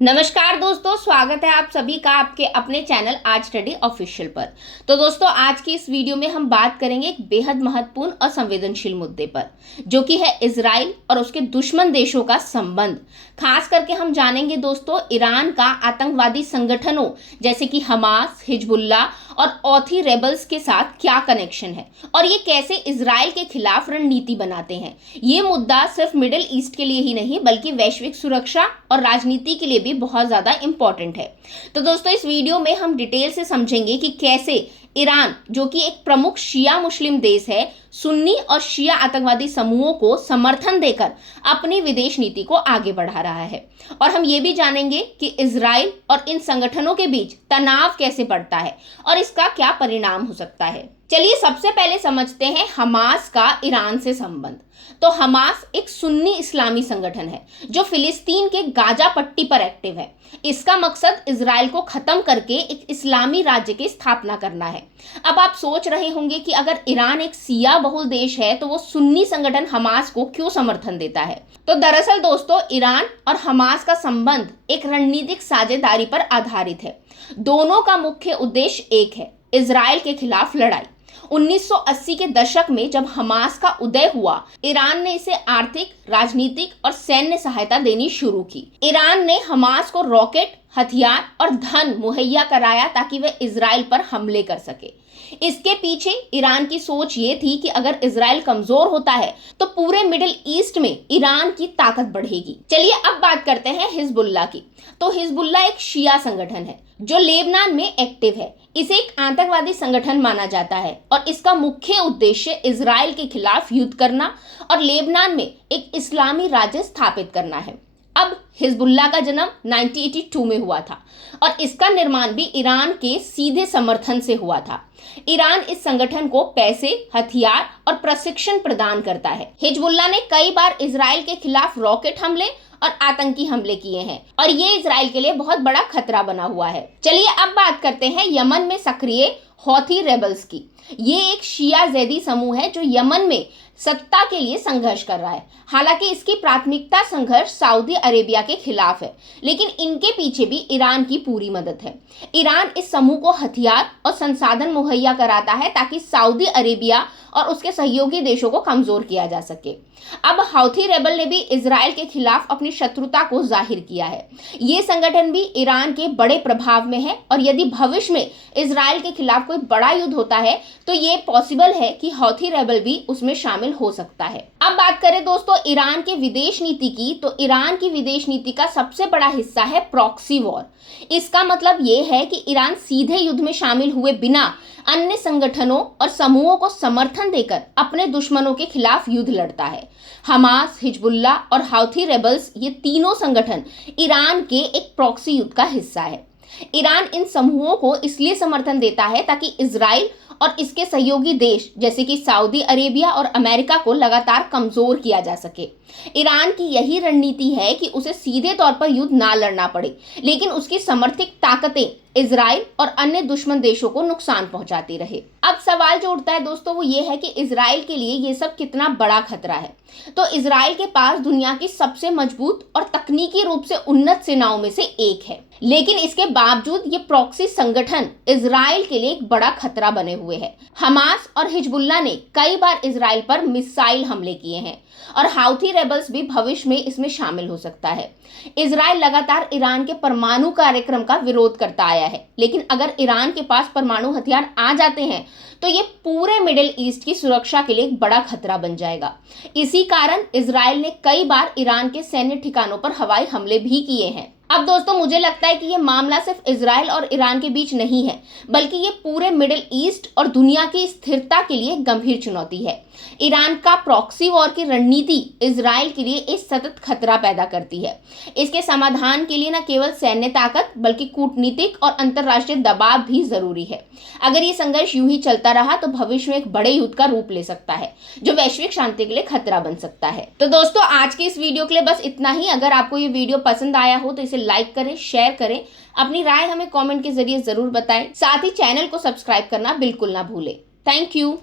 नमस्कार दोस्तों, स्वागत है आप सभी का आपके अपने चैनल आज स्टडी ऑफिशियल पर। तो दोस्तों, आज की इस वीडियो में हम बात करेंगे एक बेहद महत्वपूर्ण और संवेदनशील मुद्दे पर, जो कि है इजराइल और उसके दुश्मन देशों का संबंध। खास करके हम जानेंगे दोस्तों ईरान का आतंकवादी संगठनों जैसे कि हमास, हिजबुल्ला और औथी रेबल्स के साथ क्या कनेक्शन है और ये कैसे इजराइल के खिलाफ रणनीति बनाते हैं। ये मुद्दा सिर्फ मिडिल ईस्ट के लिए ही नहीं बल्कि वैश्विक सुरक्षा और राजनीति के लिए भी बहुत ज्यादा इंपॉर्टेंट है। तो दोस्तों, इस वीडियो में हम डिटेल से समझेंगे कि कैसे ईरान, जो कि एक प्रमुख शिया मुस्लिम देश है, सुन्नी और शिया आतंकवादी समूहों को समर्थन देकर अपनी विदेश नीति को आगे बढ़ा रहा है। और हम ये भी जानेंगे कि इजराइल और इन संगठनों के बीच तनाव कैसे बढ़ता है और इसका क्या परिणाम हो सकता है। चलिए सबसे पहले समझते हैं हमास का ईरान से संबंध। तो हमास एक सुन्नी इस्लामी संगठन है जो फिलिस्तीन के गाजा पट्टी पर एक्टिव है। इसका मकसद इजराइल को खत्म करके एक इस्लामी राज्य की स्थापना करना है। अब आप सोच रहे होंगे कि अगर ईरान एक शिया बहुल देश है तो वो सुन्नी संगठन हमास को क्यों समर्थन देता है। तो दरअसल दोस्तों, ईरान और हमास का संबंध एक रणनीतिक साझेदारी पर आधारित है। दोनों का मुख्य उद्देश्य एक है, इजराइल के खिलाफ लड़ाई। 1980 के दशक में जब हमास का उदय हुआ, ईरान ने इसे आर्थिक, राजनीतिक और सैन्य सहायता देनी शुरू की। ईरान ने हमास को रॉकेट, हथियार और धन मुहैया कराया ताकि वे इजराइल पर हमले कर सके। इसके पीछे ईरान की सोच ये थी कि अगर इजराइल कमजोर होता है तो पूरे मिडिल ईस्ट में ईरान की ताकत बढ़ेगी। चलिए अब बात करते हैं हिजबुल्ला की। तो हिजबुल्ला एक शिया संगठन है जो लेबनान में एक्टिव है। इसे एक आतंकवादी संगठन माना जाता है और इसका मुख्य उद्देश्य इजराइल के खिलाफ युद्ध करना और लेबनान में एक इस्लामी राज्य स्थापित करना है। अब हिजबुल्ला का जन्म 1982 में हुआ था और इसका निर्माण भी ईरान के सीधे समर्थन से हुआ था। ईरान इस संगठन को पैसे, हथियार और प्रशिक्षण प्रदान करता है। हिजबुल्ला ने कई बार इजराइल के खिलाफ रॉकेट हमले और आतंकी हमले किए हैं और ये इजराइल के लिए बहुत बड़ा खतरा बना हुआ है। चलिए अब बात करते हैं यमन में सक्रिय हौथी रेबल्स की। ये एक शिया जैदी समूह है जो यमन में सत्ता के लिए संघर्ष कर रहा है। हालांकि इसकी प्राथमिकता संघर्ष सऊदी अरेबिया के खिलाफ है, लेकिन इनके पीछे भी ईरान की पूरी मदद है। ईरान इस समूह को हथियार और संसाधन मुहैया कराता है ताकि सऊदी अरेबिया और उसके सहयोगी देशों को कमजोर किया जा सके। अब हौथी रेबल ने भी इजराइल के खिलाफ अपनी शत्रुता को जाहिर किया है। ये संगठन भी ईरान के बड़े प्रभाव में है और यदि भविष्य में इजराइल के खिलाफ कोई बड़ा युद्ध होता है तो ये पॉसिबल है कि हौथी रेबल भी उसमें शामिल हो सकता है। अब बात करें दोस्तों ईरान के विदेश नीति की, तो ईरान की विदेश नीति का सबसे बड़ा हिस्सा है प्रॉक्सी वॉर। इसका मतलब ये है कि ईरान सीधे युद्ध में शामिल हुए बिना अन्य संगठनों और समूहों को समर्थन देकर अपने दुश्मनों के खिलाफ युद्ध लड़ता है। हमास, हिजबुल्ला और हौथी रेबल्स, ये तीनों संगठन ईरान के एक प्रॉक्सी युद्ध का हिस्सा है। ईरान इन समूहों को इसलिए समर्थन देता है ताकि इजराइल और इसके सहयोगी देश जैसे कि सऊदी अरेबिया और अमेरिका को लगातार कमजोर किया जा सके। ईरान की यही रणनीति है कि उसे सीधे तौर पर युद्ध ना लड़ना पड़े, लेकिन उसकी समर्थित ताकतें इजराइल और अन्य दुश्मन देशों को नुकसान पहुंचाती रहे। अब सवाल जो उठता है दोस्तों वो ये है कि इजराइल के लिए ये सब कितना बड़ा खतरा है। तो इजराइल के पास दुनिया की सबसे मजबूत और तकनीकी रूप से उन्नत सेनाओं में से एक है, लेकिन इसके बावजूद ये प्रॉक्सी संगठन इजराइल के लिए एक बड़ा खतरा बने हुए हैं। हमास और हिजबुल्ला ने कई बार इजराइल पर मिसाइल हमले किए हैं और हौथी रेबल्स भी भविष्य में इसमें शामिल हो सकता है। इजराइल लगातार ईरान के परमाणु कार्यक्रम का विरोध करता आया है, लेकिन अगर ईरान के पास परमाणु हथियार आ जाते हैं तो ये पूरे मिडिल ईस्ट की सुरक्षा के लिए एक बड़ा खतरा बन जाएगा। इसी कारण इजराइल ने कई बार ईरान के सैन्य ठिकानों पर हवाई हमले भी किए हैं। अब दोस्तों, मुझे लगता है कि ये मामला सिर्फ इजराइल और ईरान के बीच नहीं है, बल्कि ये पूरे मिडिल ईस्ट और दुनिया की स्थिरता के लिए गंभीर चुनौती है। ईरान का प्रॉक्सी वॉर की रणनीति इजराइल के लिए एक सतत खतरा पैदा करती है। इसके समाधान के लिए न केवल सैन्य ताकत बल्कि कूटनीतिक और अंतर्राष्ट्रीय दबाव भी जरूरी है। अगर ये संघर्ष यूं ही चलता रहा तो भविष्य में एक बड़े युद्ध का रूप ले सकता है जो वैश्विक शांति के लिए खतरा बन सकता है। तो दोस्तों, आज की इस वीडियो के लिए बस इतना ही। अगर आपको ये वीडियो पसंद आया हो तो इसे लाइक करें, शेयर करें, अपनी राय हमें कमेंट के जरिए जरूर बताएं। साथ ही चैनल को सब्सक्राइब करना बिल्कुल ना भूलें। Thank you.